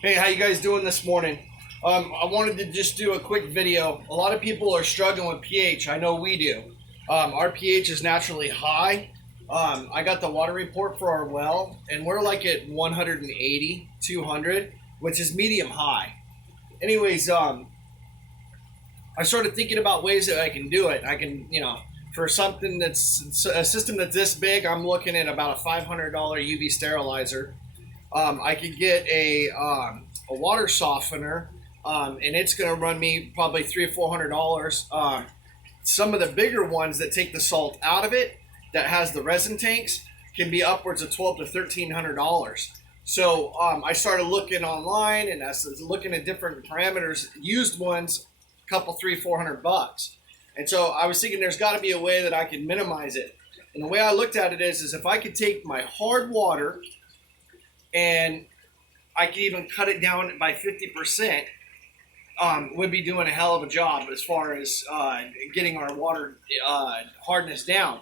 Hey, how you guys doing this morning? I wanted to just do a quick video. A lot of people are struggling with pH. I know we do. Our pH is naturally high. I got the water report for our well, and we're like at 180, 200, which is medium high. Anyways, I started thinking about ways that I can do it. I can, for something that's a system that's this big, I'm looking at about a $500 UV sterilizer. I could get a water softener, and it's going to run me probably $300 or $400. Some of the bigger ones that take the salt out of it, that has the resin tanks, can be upwards of $1,200 to $1,300. So I started looking online, and I was looking at different parameters. Used ones, a couple, $300, $400. And so I was thinking there's got to be a way that I can minimize it. And the way I looked at it is if I could take my hard water, and I could even cut it down by 50%, would be doing a hell of a job as far as getting our water hardness down.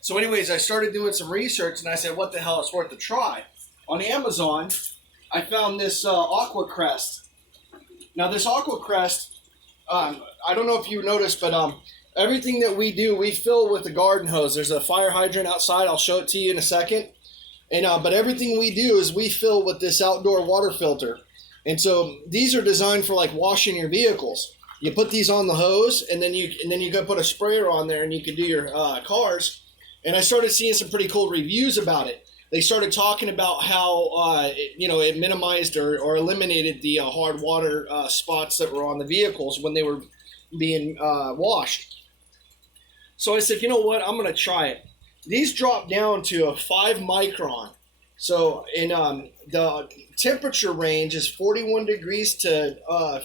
So anyways, I started doing some research, and I said, what the hell, it's worth a try. On Amazon, I found this Aquacrest. Now this Aquacrest, I don't know if you noticed, but everything that we do, we fill with the garden hose. There's a fire hydrant outside. I'll show it to you in a second. And but everything we do is we fill with this outdoor water filter. And so these are designed for like washing your vehicles. You put these on the hose, and then you go put a sprayer on there, and you can do your cars. And I started seeing some pretty cool reviews about it. They started talking about how it minimized or eliminated the hard water spots that were on the vehicles when they were being washed. So I said, you know what, I'm going to try it. These drop down to a 5 micron. So in the temperature range is 41 degrees to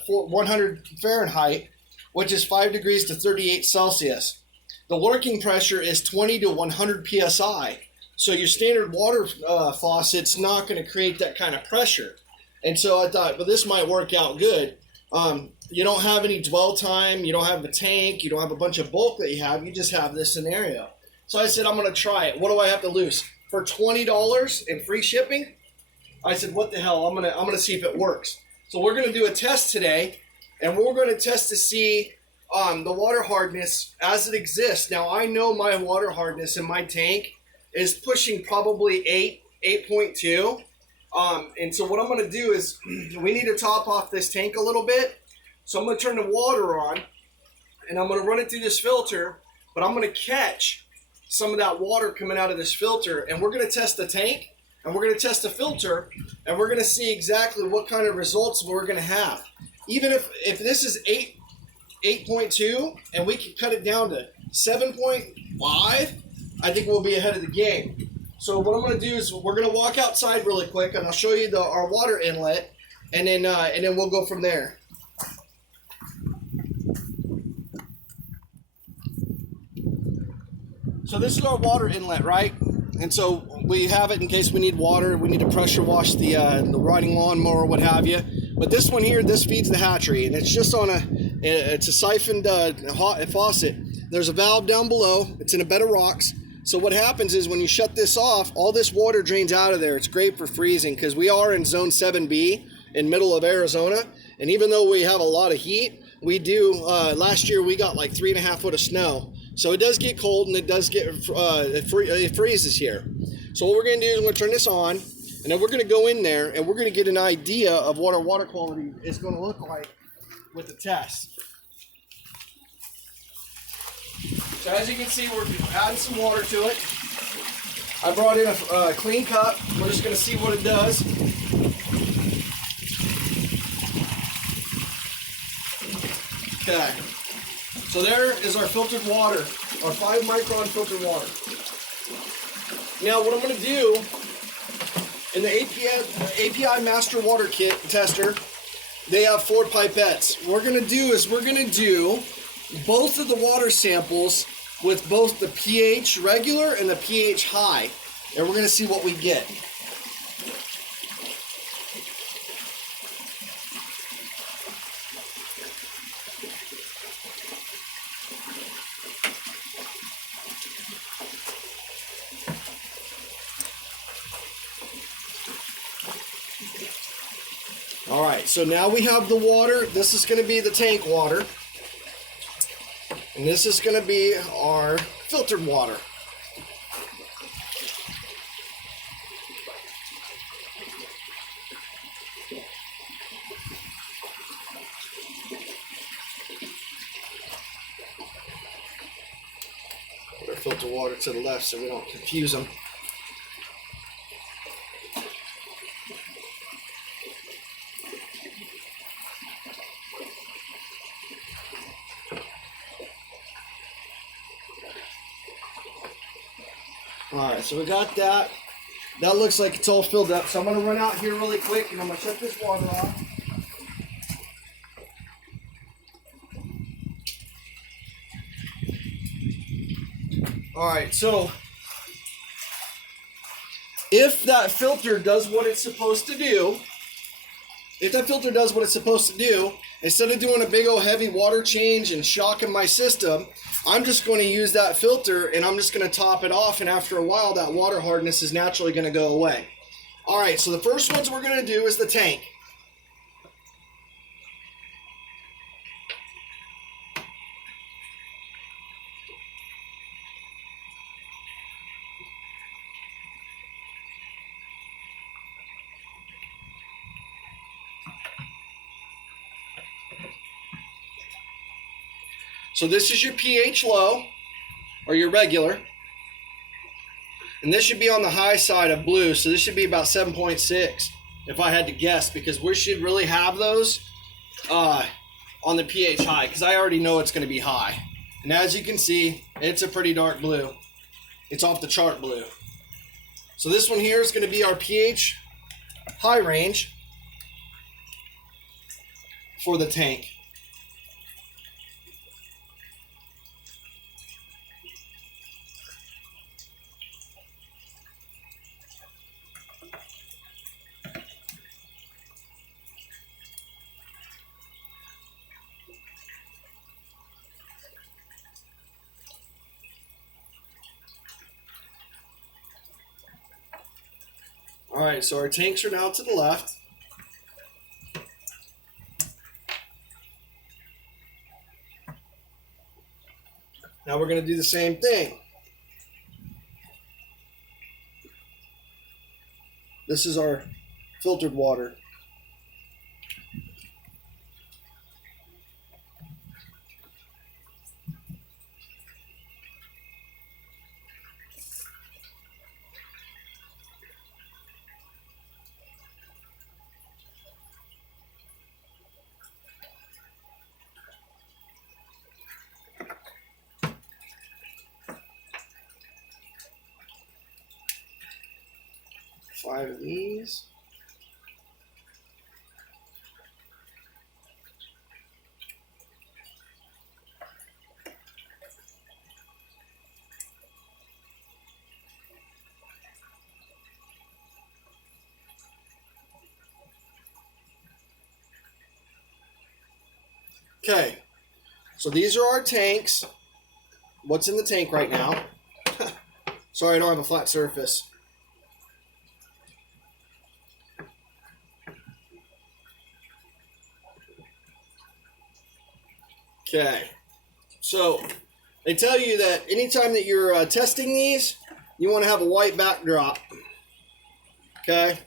100 Fahrenheit, which is 5 degrees to 38 Celsius. The working pressure is 20 to 100 PSI. So your standard water faucet's not going to create that kind of pressure. And so I thought, well, this might work out good. You don't have any dwell time. You don't have a tank. You don't have a bunch of bulk that you have. You just have this scenario. So I said, I'm going to try it. What do I have to lose? For $20 and free shipping? I said, what the hell? I'm going to see if it works. So we're going to do a test today, and we're going to test to see the water hardness as it exists. Now, I know my water hardness in my tank is pushing probably 8.2. And so what I'm going to do is we need to top off this tank a little bit. So I'm going to turn the water on, and I'm going to run it through this filter, but I'm going to catch some of that water coming out of this filter, and we're going to test the tank, and we're going to test the filter, and we're going to see exactly what kind of results we're going to have. Even if this is 8.2 and we can cut it down to 7.5, I think we'll be ahead of the game. So what I'm going to do is we're going to walk outside really quick, and I'll show you our water inlet, and then we'll go from there. So this is our water inlet, right? And so we have it in case we need water. We need to pressure wash the riding lawnmower or what have you. But this one here, this feeds the hatchery, and it's just on it's a siphoned faucet. There's a valve down below. It's in a bed of rocks. So what happens is when you shut this off, all this water drains out of there. It's great for freezing because we are in zone 7B in middle of Arizona. And even though we have a lot of heat, we do, last year we got like 3.5 foot of snow. So it does get cold, and it does get, it freezes here. So what we're going to do is we're going to turn this on, and then we're going to go in there, and we're going to get an idea of what our water quality is going to look like with the test. So as you can see, we're adding some water to it. I brought in a clean cup. We're just going to see what it does. Okay. So there is our filtered water, our 5 micron filtered water. Now what I'm going to do in the API Master Water Kit tester, they have 4 pipettes. What we're going to do is we're going to do both of the water samples with both the pH regular and the pH high, and we're going to see what we get. All right, so now we have the water. This is going to be the tank water. And this is going to be our filtered water. Put our filter water to the left so we don't confuse them. Alright, so we got that. That looks like it's all filled up. So I'm going to run out here really quick and I'm going to shut this water off. Alright, so if that filter does what it's supposed to do, instead of doing a big old heavy water change and shocking my system, I'm just going to use that filter and I'm just going to top it off, and after a while that water hardness is naturally going to go away. Alright, so the first ones we're going to do is the tank. So this is your pH low, or your regular. And this should be on the high side of blue, so this should be about 7.6 if I had to guess, because we should really have those on the pH high, because I already know it's going to be high. And as you can see, it's a pretty dark blue. It's off the chart blue. So this one here is going to be our pH high range for the tank. All right, so our tanks are now to the left. Now we're going to do the same thing. This is our filtered water. Five of these. Okay, so these are our tanks. What's in the tank right now? Sorry, I don't have a flat surface. Okay, so they tell you that anytime that you're testing these, you want to have a white backdrop. Okay,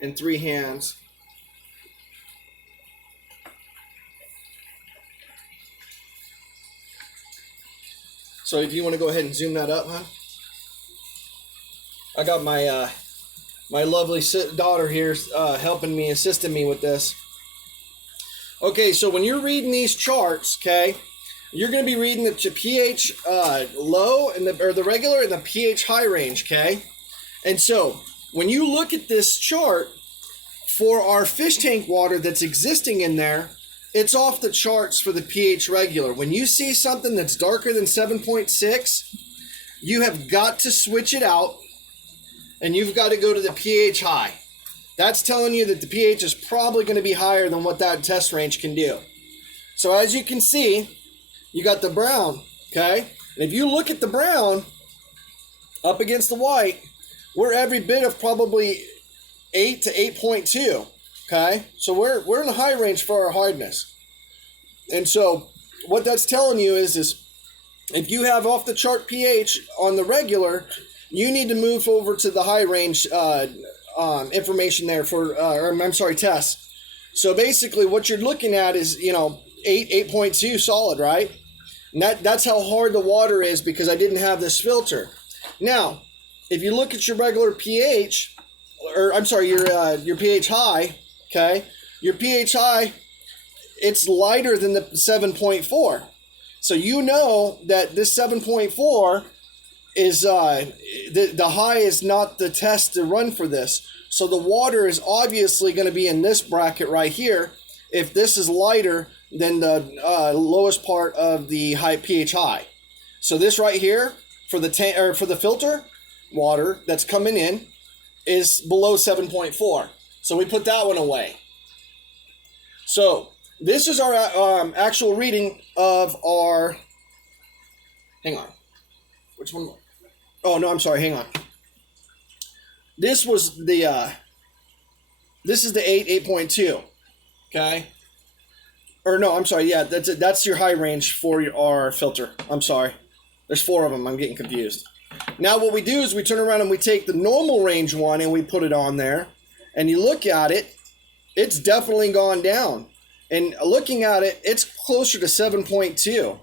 in 3 hands. So if you want to go ahead and zoom that up, huh? I got my my lovely daughter here helping me, assisting me with this. Okay, so when you're reading these charts, okay, you're going to be reading the pH low and the regular and the pH high range, okay? And so when you look at this chart for our fish tank water that's existing in there, it's off the charts for the pH regular. When you see something that's darker than 7.6, you have got to switch it out and you've got to go to the pH high. That's telling you that the pH is probably going to be higher than what that test range can do. So as you can see, you got the brown, okay? And if you look at the brown up against the white, we're every bit of probably 8 to 8.2. Okay, so we're in the high range for our hardness. And so what that's telling you is if you have off the chart pH on the regular, you need to move over to the high range information there for, tests. So basically what you're looking at is, 8.2 solid, right? And that's how hard the water is because I didn't have this filter. Now, if you look at your regular pH, your pH high, okay, your pH high, it's lighter than the 7.4. So you know that this 7.4 is the high is not the test to run for this. So the water is obviously going to be in this bracket right here if this is lighter than the lowest part of the high pH high. So this right here for the for the filter water that's coming in is below 7.4. So we put that one away. So this is our actual reading of our, hang on, which one? Oh, no, I'm sorry, hang on. This was the, this is the 8.2, okay? Or no, I'm sorry, yeah, that's your high range for our filter. I'm sorry. There's 4 of them, I'm getting confused. Now what we do is we turn around and we take the normal range one and we put it on there. And you look at it, it's definitely gone down. And looking at it, it's closer to 7.2.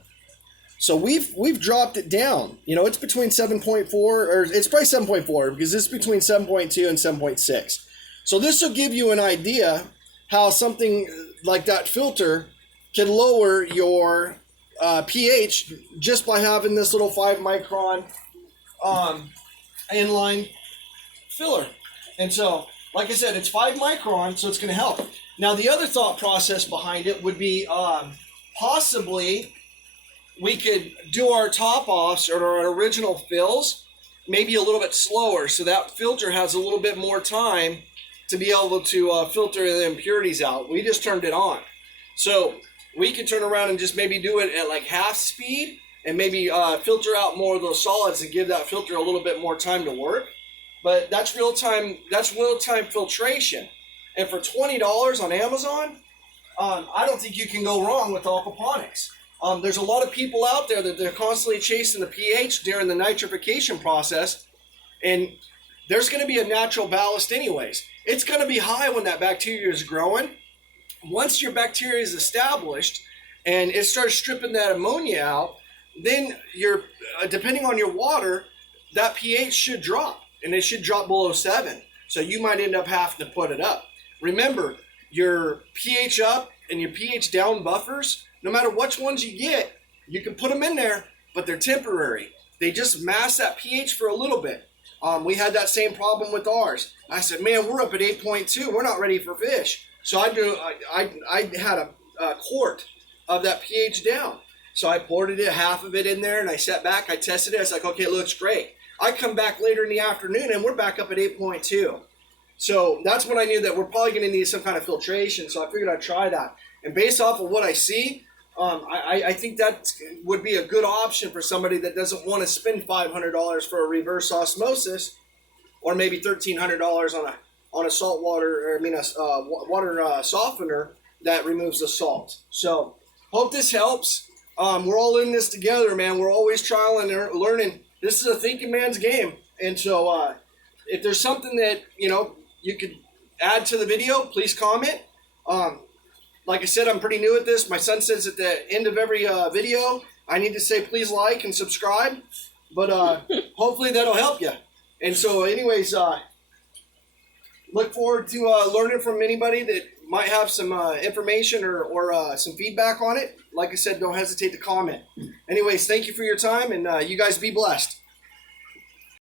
So we've dropped it down. It's between 7.4, or it's probably 7.4 because it's between 7.2 and 7.6. So this will give you an idea how something like that filter can lower your pH just by having this little 5 micron inline filler. And so, like I said, it's 5 micron, so it's going to help. Now, the other thought process behind it would be possibly we could do our top-offs or our original fills maybe a little bit slower so that filter has a little bit more time to be able to filter the impurities out. We just turned it on. So we could turn around and just maybe do it at like half speed and maybe filter out more of those solids and give that filter a little bit more time to work. But that's real-time filtration. And for $20 on Amazon, I don't think you can go wrong with Aquaponics. There's a lot of people out there that they're constantly chasing the pH during the nitrification process, and there's going to be a natural ballast anyways. It's going to be high when that bacteria is growing. Once your bacteria is established and it starts stripping that ammonia out, then depending on your water, that pH should drop, and it should drop below 7. So you might end up having to put it up. Remember, your pH up and your pH down buffers, no matter which ones you get, you can put them in there, but they're temporary. They just mask that pH for a little bit. We had that same problem with ours. I said, man, we're up at 8.2. We're not ready for fish. So I had a quart of that pH down. So I poured it, half of it in there, and I sat back. I tested it. I was like, okay, it looks great. I come back later in the afternoon, and we're back up at 8.2. So that's when I knew that we're probably going to need some kind of filtration. So I figured I'd try that. And based off of what I see, I think that would be a good option for somebody that doesn't want to spend $500 for a reverse osmosis, or maybe $1,300 on a salt water, water softener that removes the salt. So hope this helps. We're all in this together, man. We're always trialing and learning. This is a thinking man's game. And so if there's something that, you could add to the video, please comment. Like I said, I'm pretty new at this. My son says at the end of every video, I need to say please like and subscribe. But hopefully that'll help you. And so anyways, look forward to learning from anybody that might have some information or some feedback on it. Like I said, don't hesitate to comment. Anyways, thank you for your time, and you guys be blessed.